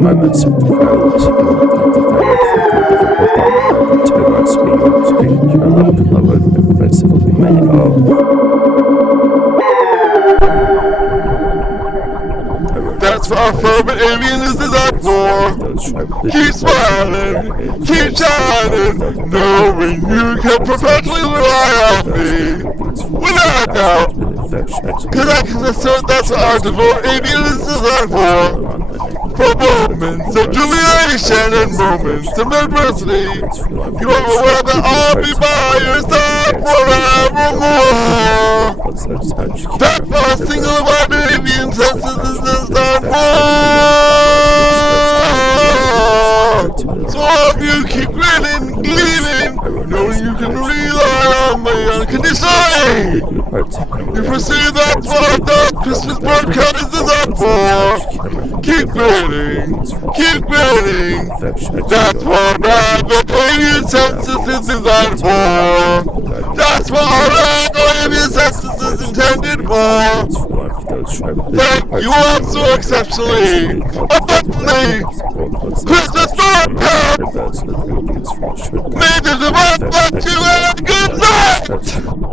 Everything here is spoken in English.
Moments of violence, the fire for good of a bomb, the terrors we use, the lower the principle we made That's what our fervor avian is designed for. Keep smiling, keep shining, knowing you can perpetually rely on me. Without doubt. Cause I can assert that's what our devoted avian is designed for. For moments of tribulation and moments of adversity, you are aware that I'll be by your side forevermore. That's what a single-minded avian census is designed for. So all of you keep grinning, gleaming, knowing you can rely on me unconditionally. You perceive that's what the Christmas broadcast is designed for. Keep grinning, keep grinning. That's what the avian census is designed for. That's what the avian census is intended for. Thank you all so exceptionally, abundantly. Christmas broadcast. May the divine bless you and good night.